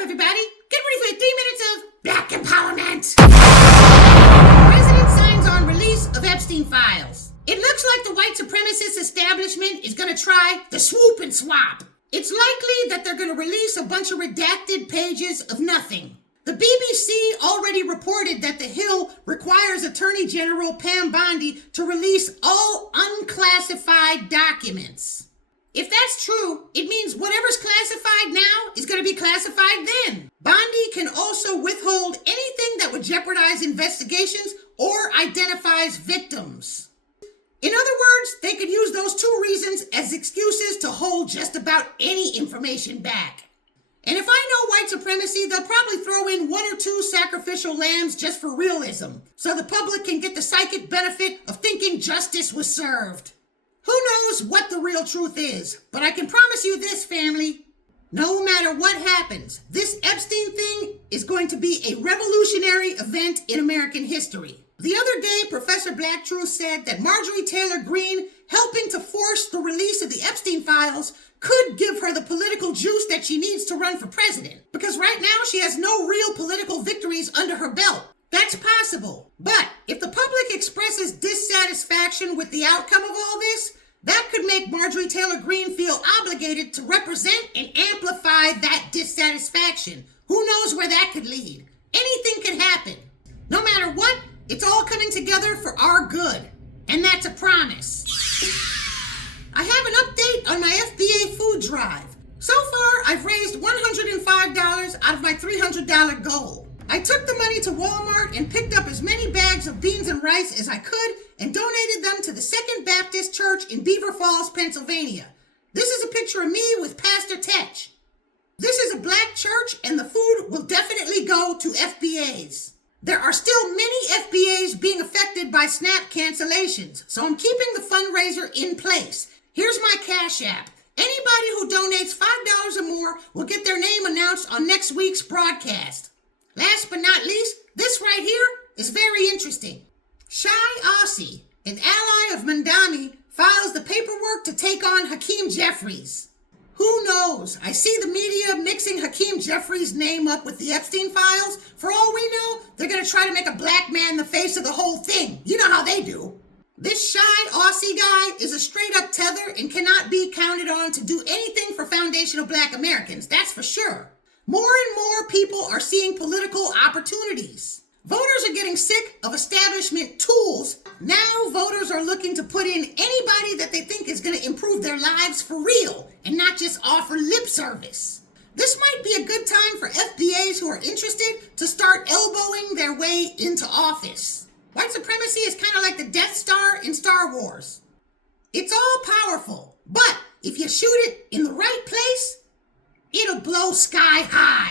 up, everybody? Get ready for 3 minutes of black empowerment. President signs on release of Epstein files. It looks like the white supremacist establishment is going to try the swoop and swap. It's likely that they're going to release a bunch of redacted pages of nothing. The BBC already reported that the Hill requires Attorney General Pam Bondi to release all unclassified documents. If that's true, it means whatever's classified now is going to be classified then. Bondi can also withhold anything that would jeopardize investigations or identifies victims. In other words, they could use those two reasons as excuses to hold just about any information back. And if I know white supremacy, they'll probably throw in 1 or 2 sacrificial lambs just for realism, so the public can get the psychic benefit of thinking justice was served. Who knows what the real truth is, but I can promise you this, family. No matter what happens, this Epstein thing is going to be a revolutionary event in American history. The other day, Professor Blacktruth said that Marjorie Taylor Greene helping to force the release of the Epstein files could give her the political juice that she needs to run for president. Because right now, she has no real political victories under her belt. That's possible. But if the public expresses dissatisfaction with the outcome of all this, that could make Marjorie Taylor Greene feel obligated to represent and amplify that dissatisfaction. Who knows where that could lead? Anything can happen. No matter what, it's all coming together for our good. And that's a promise. I have an update on my FBA food drive. So far, I've raised $105 out of my $300 goal. I took the money to Walmart and picked up as many bags of beans and rice as I could and donated them to the Second Baptist Church in Beaver Falls, Pennsylvania. This is a picture of me with Pastor Tetch. This is a black church and the food will definitely go to FBAs. There are still many FBAs being affected by SNAP cancellations, so I'm keeping the fundraiser in place. Here's my Cash App. Anybody who donates $5 or more will get their name announced on next week's broadcast. Last but not least, this right here is very interesting. Shy Aussie, an ally of Mandami, files the paperwork to take on Hakeem Jeffries. Who knows? I see the media mixing Hakeem Jeffries' name up with the Epstein files. For all we know, they're going to try to make a black man the face of the whole thing. You know how they do. This shy Aussie guy is a straight-up tether and cannot be counted on to do anything for foundational black Americans, that's for sure. More and more people are seeing political opportunities. Voters are getting sick of establishment tools. Now voters are looking to put in anybody that they think is going to improve their lives for real and not just offer lip service. This might be a good time for FBAs who are interested to start elbowing their way into office. White supremacy is kind of like the Death Star in Star Wars. It's all powerful, but if you shoot it in the right place, it'll blow sky high.